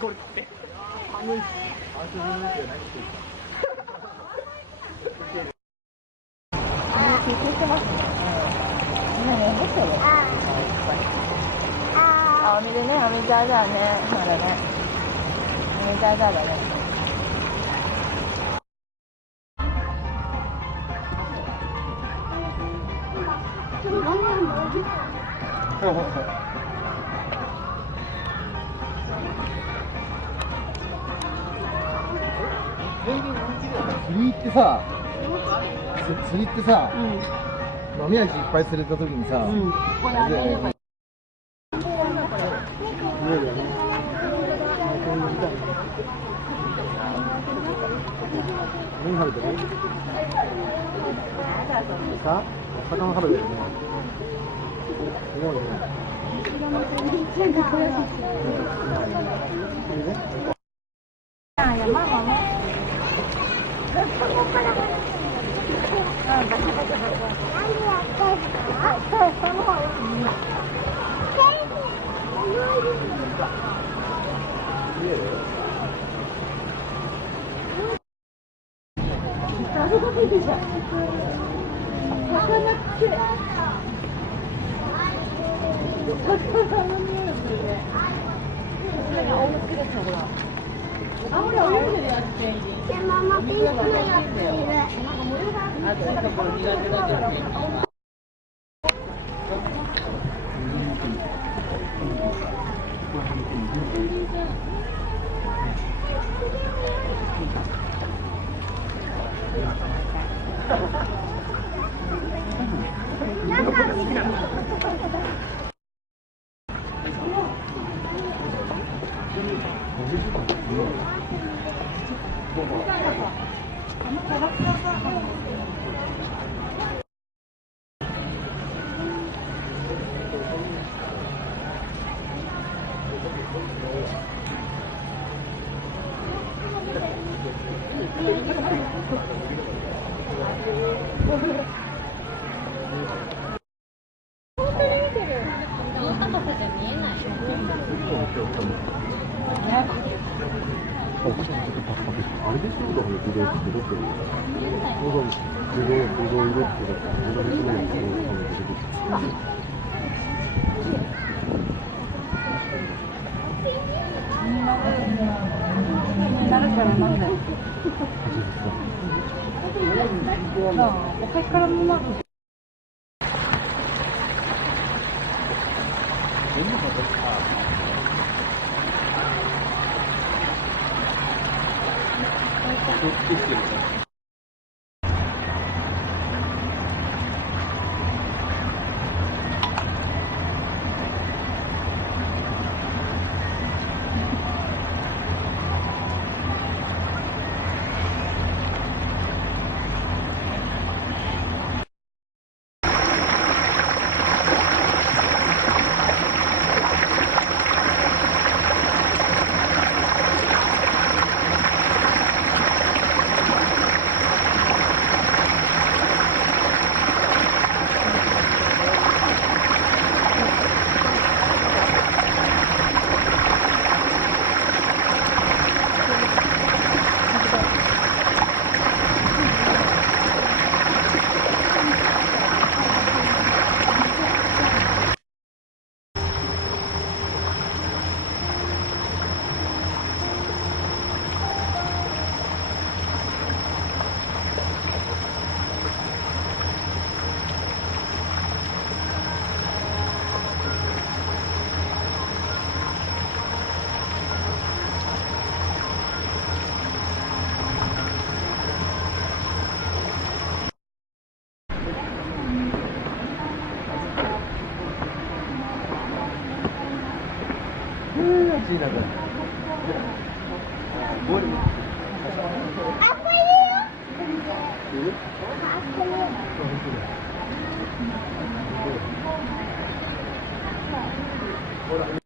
これって寒いし。聞いてますね。今ね、ですよね。あ、お水ね、お水あだね。そうだね。お水あだね。釣りってさ、飲み味いっぱい釣れた時にさ、これあげればいい。何食べてる？さ、魚食べてるね。すごいね。山もね。ママピンクのやついる。暑いところ苦手だけどね。あれでしょうだからブドウってどっかにブドウ色ってだからブドウ色のやつを食べてる。なるからなんだよ。おかからもまず。ほら。